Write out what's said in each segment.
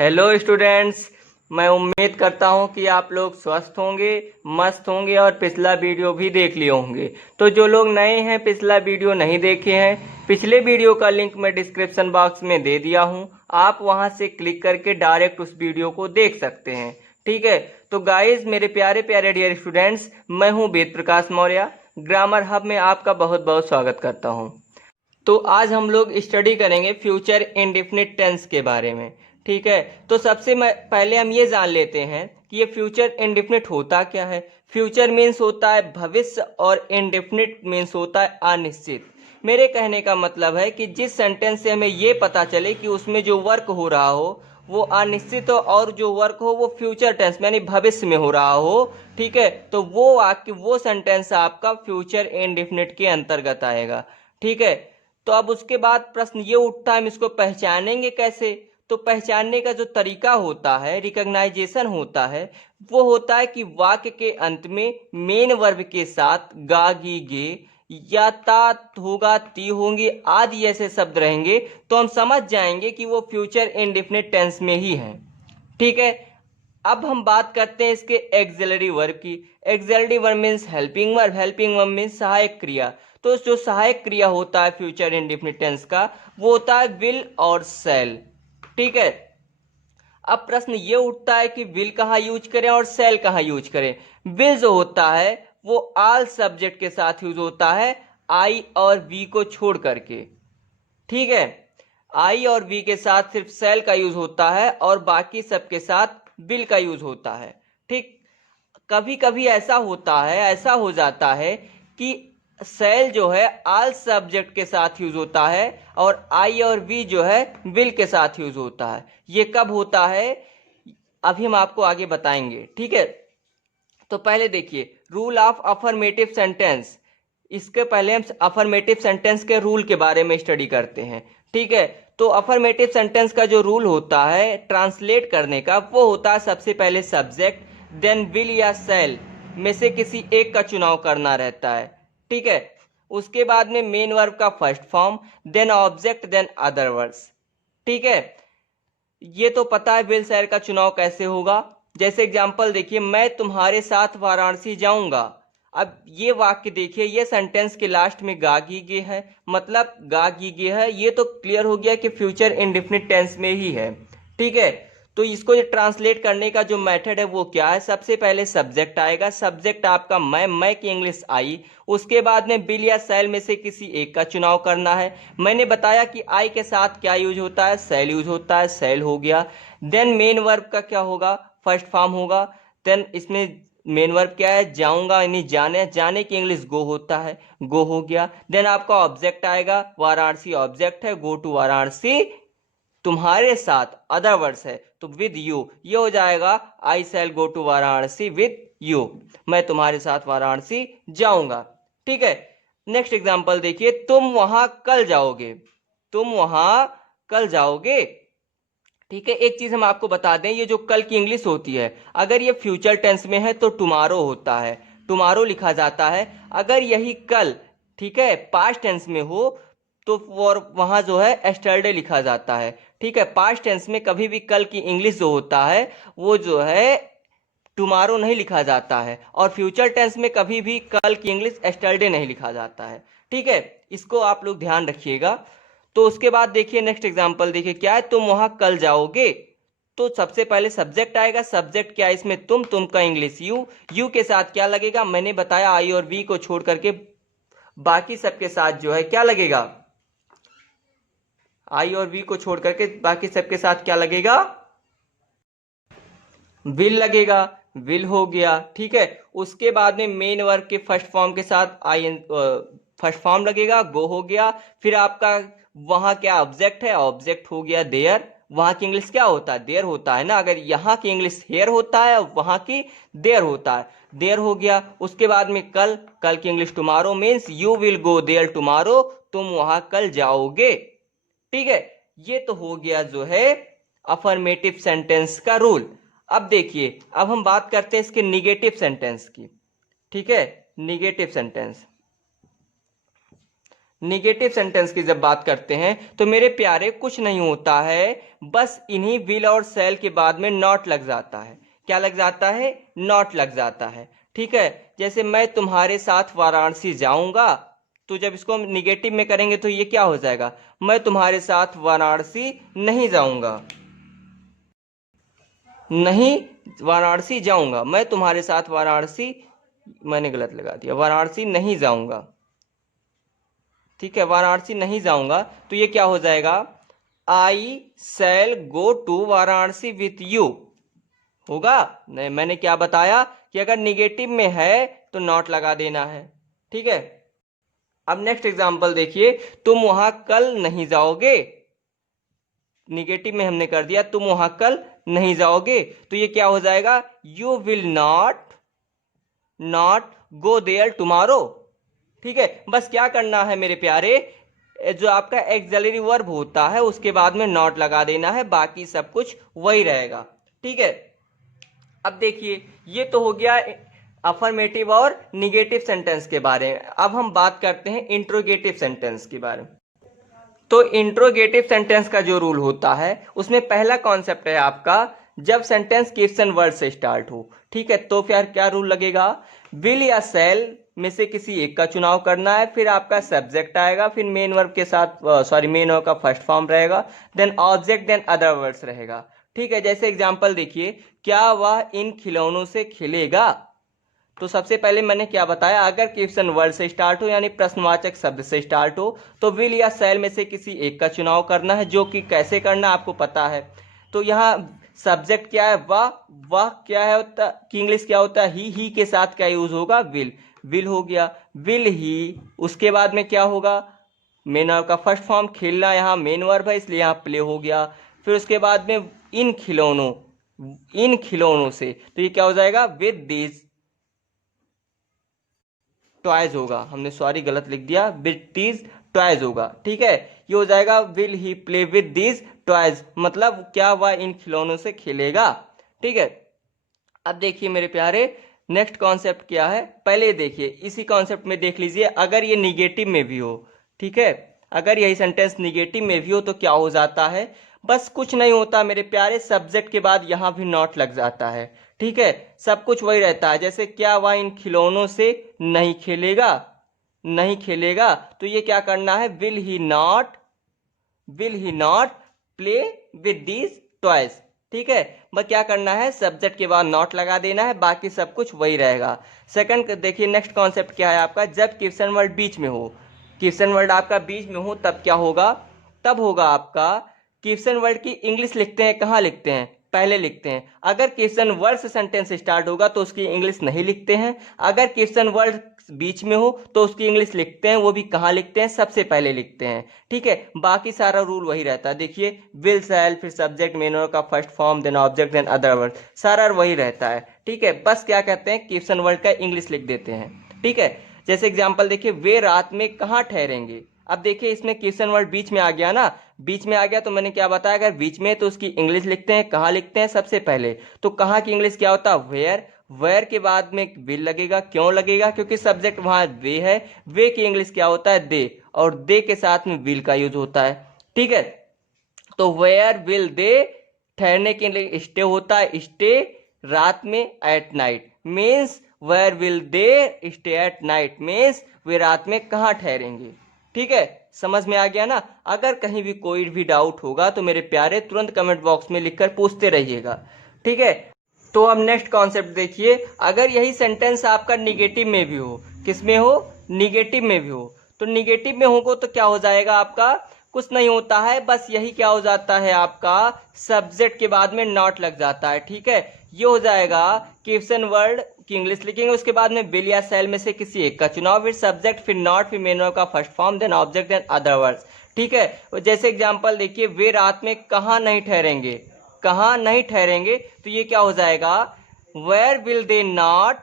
Hello students. मैं उम्मीद करता हूं कि आप लोग स्वस्थ होंगे, मस्त होंगे और पिछला वीडियो भी देख लिए होंगे। तो जो लोग नए हैं, पिछला वीडियो नहीं देखे हैं, पिछले वीडियो का लिंक मैं डिस्क्रिप्शन बॉक्स में दे दिया हूं। आप वहां से क्लिक करके डायरेक्ट उस वीडियो को देख सकते हैं। ठीक है, तो गाइज मेरे प्यारे प्यारे डियर स्टूडेंट्स, मैं हूँ वेद प्रकाश मौर्य। ग्रामर हब में आपका बहुत बहुत स्वागत करता हूँ। तो आज हम लोग स्टडी करेंगे फ्यूचर इंडेफिनिट टेंस के बारे में। ठीक है, तो सबसे पहले हम ये जान लेते हैं कि ये फ्यूचर इंडेफिनिट होता क्या है। फ्यूचर मीन्स होता है भविष्य और इंडेफिनिट मीन्स होता है अनिश्चित। मेरे कहने का मतलब है कि जिस सेंटेंस से हमें ये पता चले कि उसमें जो वर्क हो रहा हो वो अनिश्चित हो और जो वर्क हो वो फ्यूचर टेंस यानी भविष्य में हो रहा हो। ठीक है, तो वो वाक्य वो सेंटेंस आपका फ्यूचर इंडेफिनिट के अंतर्गत आएगा। ठीक है, तो अब उसके बाद प्रश्न ये उठता है, हम इसको पहचानेंगे कैसे। तो पहचानने का जो तरीका होता है, रिकॉग्नाइजेशन होता है, वो होता है कि वाक्य के अंत में मेन वर्ब के साथ गा गी गे या ता होगा, ती होंगे आदि ऐसे शब्द रहेंगे, तो हम समझ जाएंगे कि वो फ्यूचर इंडेफिनिट टेंस में ही है। ठीक है, अब हम बात करते हैं इसके एक्सिलरी वर्ब की। Axillary verb means helping verb, helping verb means सहायक क्रिया। तो जो सहायक क्रिया होता है फ्यूचर इंडेफिनिट टेंस का, वो होता है विल और शैल। ठीक है, अब प्रश्न ये उठता है कि विल कहाँ यूज करें और शैल कहाँ यूज करें। विल जो होता है वो ऑल सब्जेक्ट के साथ यूज होता है, आई और वी को छोड़ करके। ठीक है, आई और वी के साथ सिर्फ सेल का यूज होता है और बाकी सबके साथ बिल का यूज होता है। ठीक, कभी कभी ऐसा होता है, ऐसा हो जाता है कि सेल जो है आल सब्जेक्ट के साथ यूज होता है और आई और वी जो है बिल के साथ यूज होता है। ये कब होता है अभी हम आपको आगे बताएंगे। ठीक है, तो पहले देखिए रूल ऑफ अफर्मेटिव सेंटेंस। इसके पहले हम अफर्मेटिव सेंटेंस के रूल के बारे में स्टडी करते हैं। ठीक है, तो अफर्मेटिव सेंटेंस का जो रूल होता है ट्रांसलेट करने का, वो होता है सबसे पहले सब्जेक्ट, देन विल या सेल में से किसी एक का चुनाव करना रहता है। ठीक है, उसके बाद में मेन वर्ब का first form, then object, then other words. ठीक है, ये तो पता है विल शहर का चुनाव कैसे होगा। जैसे एग्जांपल देखिए, मैं तुम्हारे साथ वाराणसी जाऊंगा। अब ये वाक्य देखिए, ये सेंटेंस के लास्ट में गा गी गे है, मतलब गा गी गे है, ये तो क्लियर हो गया कि फ्यूचर इंडेफिनिट टेंस में ही है। ठीक है, तो इसको जो ट्रांसलेट करने का जो मेथड है वो क्या है, सबसे पहले सब्जेक्ट आएगा, सब्जेक्ट आपका मैं की इंग्लिश आई। उसके बाद में बिल या सेल में से किसी एक का चुनाव करना है। मैंने बताया कि आई के साथ क्या यूज होता है, सेल यूज होता है, सेल हो गया। देन मेन वर्ब का क्या होगा, फर्स्ट फॉर्म होगा। देन इसमें मेन वर्ब क्या है, जाऊंगा यानी जाने, जाने की इंग्लिश गो होता है, गो हो गया। देन आपका ऑब्जेक्ट आएगा, वाराणसी ऑब्जेक्ट है, गो टू वाराणसी। तुम्हारे साथ अदर वर्ड्स है तो विद यू, ये हो जाएगा I shall go to Varanasi with you, मैं तुम्हारे साथ वाराणसी जाऊंगा। ठीक है, नेक्स्ट एग्जांपल देखिए, तुम वहां कल जाओगे, तुम वहां कल जाओगे। ठीक है, एक चीज हम आपको बता दें, ये जो कल की इंग्लिश होती है, अगर ये फ्यूचर टेंस में है तो टुमारो होता है, टुमारो लिखा जाता है। अगर यही कल, ठीक है, पास्ट टेंस में हो तो वहां जो है एस्टरडे लिखा जाता है। ठीक है, पास्ट टेंस में कभी भी कल की इंग्लिश जो होता है वो जो है टुमारो नहीं लिखा जाता है, और फ्यूचर टेंस में कभी भी कल की इंग्लिश एस्टरडे नहीं लिखा जाता है। ठीक है, इसको आप लोग ध्यान रखिएगा। तो उसके बाद देखिए नेक्स्ट एग्जांपल देखिए, क्या है, तुम वहां कल जाओगे। तो सबसे पहले सब्जेक्ट आएगा, सब्जेक्ट क्या है इसमें, तुम का इंग्लिश यू, यू के साथ क्या लगेगा, मैंने बताया आई और वी को छोड़ करके बाकी सबके साथ जो है क्या लगेगा, आई और वी को छोड़ करके बाकी सबके साथ क्या लगेगा, विल लगेगा, विल हो गया। ठीक है, उसके बाद में मेन वर्ब के फर्स्ट फॉर्म के साथ आई फर्स्ट फॉर्म लगेगा, गो हो गया। फिर आपका वहां क्या ऑब्जेक्ट है, ऑब्जेक्ट हो गया देयर। वहां की इंग्लिश क्या होता है, देयर होता है ना, अगर यहाँ की इंग्लिश हेयर होता है और वहां की देयर होता है, देयर हो गया। उसके बाद में कल, कल की English tomorrow means you will go there tomorrow, तुम वहां कल जाओगे। ठीक है, ये तो हो गया जो है अफर्मेटिव सेंटेंस का रूल। अब देखिए, अब हम बात करते हैं इसके निगेटिव सेंटेंस की। ठीक है, निगेटिव सेंटेंस, निगेटिव सेंटेंस की जब बात करते हैं तो मेरे प्यारे कुछ नहीं होता है, बस इन्हीं विल और शैल के बाद में नॉट लग जाता है। क्या लग जाता है? नॉट लग जाता है। ठीक है, जैसे मैं तुम्हारे साथ वाराणसी जाऊंगा, तो जब इसको हम निगेटिव में करेंगे तो ये क्या हो जाएगा? मैं तुम्हारे साथ वाराणसी नहीं जाऊंगा, नहीं वाराणसी जाऊंगा, मैं तुम्हारे साथ वाराणसी, मैंने गलत लगा दिया, वाराणसी नहीं जाऊंगा। ठीक है, वाराणसी नहीं जाऊंगा, तो ये क्या हो जाएगा? I shall go to Varanasi with you होगा। नहीं, मैंने क्या बताया कि अगर निगेटिव में है तो नॉट लगा देना है। ठीक है, अब नेक्स्ट एग्जांपल देखिए, तुम वहां कल नहीं जाओगे। निगेटिव में हमने कर दिया तुम वहां कल नहीं जाओगे, तो ये क्या हो जाएगा? You will not go there tomorrow. ठीक है, बस क्या करना है मेरे प्यारे, जो आपका एक्सिलरी वर्ब होता है उसके बाद में नॉट लगा देना है, बाकी सब कुछ वही रहेगा। ठीक है, अब देखिए ये तो हो गया अफर्मेटिव और निगेटिव सेंटेंस के बारे में। अब हम बात करते हैं इंट्रोगेटिव सेंटेंस के बारे में। तो इंट्रोगेटिव सेंटेंस का जो रूल होता है उसमें पहला कॉन्सेप्ट है आपका, जब सेंटेंस क्वेश्चन वर्ड से स्टार्ट हो। ठीक है, तो फिर क्या रूल लगेगा? विल या शैल में से किसी एक का चुनाव करना है, फिर आपका सब्जेक्ट आएगा, फिर मेन वर्ब के साथ मेन वर्ब का फर्स्ट फॉर्म रहेगा, then object, then other words रहेगा। ठीक है, जैसे एग्जांपल देखिए, क्या वह इन खिलौनों से खेलेगा? तो सबसे पहले मैंने क्या बताया, अगर क्वेश्चन वर्ड से स्टार्ट हो यानी प्रश्नवाचक शब्द से स्टार्ट हो तो विल या शैल में से किसी एक का चुनाव करना है, जो कि कैसे करना आपको पता है। तो यहाँ सब्जेक्ट क्या है? वह। वह क्या है होता कि इंग्लिश क्या होता है? ही के साथ क्या यूज होगा? विल। विल हो गया, विल ही। उसके बाद में क्या होगा? मेन वर्ब का फर्स्ट फॉर्म, खेलना यहाँ मेन वर्ब है इसलिए यहाँ प्ले हो गया। फिर उसके बाद में इन खिलौनों, इन खिलौनों से, तो ये क्या हो जाएगा? विद दीज टॉयज होगा। हमने सॉरी गलत लिख दिया, विद दीज टॉयज होगा। ठीक है, ये हो जाएगा will he play with these toys, मतलब क्या वह इन खिलौनों से खेलेगा। ठीक है, अब देखिए मेरे प्यारे नेक्स्ट कॉन्सेप्ट क्या है, पहले देखिए इसी कॉन्सेप्ट में देख लीजिए, अगर ये निगेटिव में भी हो। ठीक है, अगर यही सेंटेंस निगेटिव में भी हो तो क्या हो जाता है? बस कुछ नहीं होता मेरे प्यारे, सब्जेक्ट के बाद यहां भी नॉट लग जाता है। ठीक है, सब कुछ वही रहता है, जैसे क्या वह इन खिलौनों से नहीं खेलेगा, नहीं खेलेगा, तो ये क्या करना है? Will he not play with these toys. ठीक है, बस क्या करना है? सब्जेक्ट के बाद नॉट लगा देना है, बाकी सब कुछ वही रहेगा। सेकंड देखिए नेक्स्ट कॉन्सेप्ट क्या है आपका, जब क्वेश्चन वर्ड बीच में हो, क्वेश्चन वर्ड आपका बीच में हो तब क्या होगा? तब होगा आपका, क्वेश्चन वर्ड की इंग्लिश लिखते हैं, कहाँ लिखते हैं? पहले लिखते हैं। अगर क्वेश्चन वर्ड से सेंटेंस स्टार्ट होगा तो उसकी इंग्लिश नहीं लिखते हैं। अगर क्वेश्चन वर्ड बीच में हो तो उसकी इंग्लिश लिखते हैं, वो भी कहाँ लिखते हैं? सबसे पहले लिखते हैं। ठीक है, बाकी सारा रूल वही रहता है। देखिए विल शैल, फिर सब्जेक्ट मेन वर्ब का first form, then object, then other word, सारा वही रहता है। ठीक है, बस क्या कहते हैं? क्वेश्चन वर्ड का इंग्लिश लिख देते हैं। ठीक है, जैसे एग्जाम्पल देखिए, वे रात में कहाँ ठहरेंगे। अब देखिए इसमें क्वेश्चन वर्ड बीच में आ गया ना, बीच में आ गया तो मैंने क्या बताया, अगर बीच में है तो उसकी इंग्लिश लिखते हैं, कहाँ लिखते हैं? सबसे पहले। तो कहाँ की इंग्लिश क्या होता है? वेयर। वेयर के बाद में विल लगेगा, क्यों लगेगा? क्योंकि सब्जेक्ट वहां वे है, वे की इंग्लिश क्या होता है? दे, और दे के साथ में विल का यूज होता है। ठीक है, तो वेयर विल दे, ठहरने के लिए स्टे होता है, स्टे रात में, at night means where will they stay at night means वे रात में कहाँ ठहरेंगे। ठीक है, समझ में आ गया ना? अगर कहीं भी कोई भी डाउट होगा तो मेरे प्यारे तुरंत कमेंट बॉक्स में लिखकर पूछते रहिएगा। ठीक है, तो अब नेक्स्ट कॉन्सेप्ट देखिए, अगर यही सेंटेंस आपका निगेटिव में भी हो, किस में हो? निगेटिव में भी हो, तो निगेटिव में होगा तो क्या हो जाएगा आपका? कुछ नहीं होता है, बस यही क्या हो जाता है आपका, सब्जेक्ट के बाद में नॉट लग जाता है। ठीक है, ये हो जाएगा क्वेश्चन वर्ड की इंग्लिश लिखेंगे, उसके बाद में विल या शैल में से किसी एक का चुनाव, फिर सब्जेक्ट, फिर नॉट, फिर मेन वर्ब का first form, then object, then other words. ठीक है, जैसे एग्जांपल देखिए, वे रात में कहाँ नहीं ठहरेंगे, कहाँ नहीं ठहरेंगे, तो ये क्या हो जाएगा? वेयर विल दे नॉट,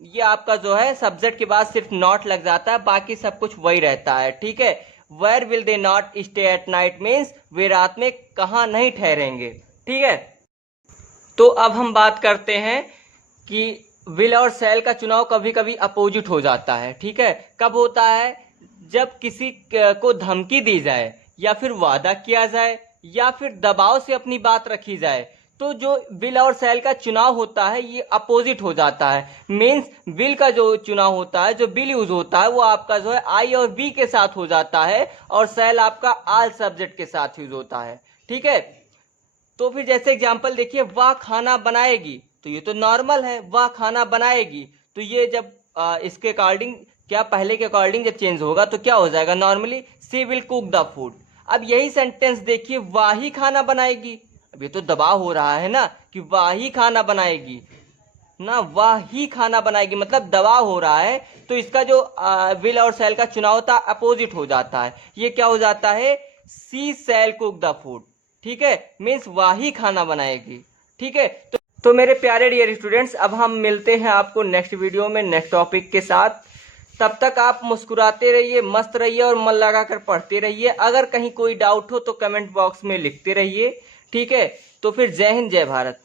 ये आपका जो है सब्जेक्ट के बाद सिर्फ नॉट लग जाता है, बाकी सब कुछ वही रहता है। ठीक है, where will they not stay at night means वे रात में कहाँ नहीं ठहरेंगे। ठीक है, तो अब हम बात करते हैं कि विल और शैल का चुनाव कभी कभी अपोजिट हो जाता है। ठीक है, कब होता है? जब किसी को धमकी दी जाए या फिर वादा किया जाए या फिर दबाव से अपनी बात रखी जाए, तो जो विल और सेल का चुनाव होता है ये अपोजिट हो जाता है। मीन्स विल का जो चुनाव होता है, जो विल यूज होता है, वो आपका जो है आई और बी के साथ हो जाता है और सेल आपका आल सब्जेक्ट के साथ यूज होता है। ठीक है, तो फिर जैसे एग्जांपल देखिए, वह खाना बनाएगी, तो ये तो नॉर्मल है, वह खाना बनाएगी। तो ये जब इसके अकॉर्डिंग, क्या पहले के अकॉर्डिंग जब चेंज होगा तो क्या हो जाएगा, normally she will cook the food. अब यही सेंटेंस देखिए, वह ही खाना बनाएगी, अब ये तो दबाव हो रहा है ना कि वह ही खाना बनाएगी ना, वह ही खाना बनाएगी मतलब दबाव हो रहा है। तो इसका जो विल और सेल का चुनाव था अपोजिट हो जाता है, ये क्या हो जाता है, सी सेल कुक द फूड। ठीक है, मीन्स वह ही खाना बनाएगी। ठीक है, तो मेरे प्यारे डियर स्टूडेंट्स, अब हम मिलते हैं आपको नेक्स्ट वीडियो में नेक्स्ट टॉपिक के साथ। तब तक आप मुस्कुराते रहिए, मस्त रहिए और मन लगाकर पढ़ते रहिए। अगर कहीं कोई डाउट हो तो कमेंट बॉक्स में लिखते रहिए। ठीक है, तो फिर जय हिंद, जय भारत।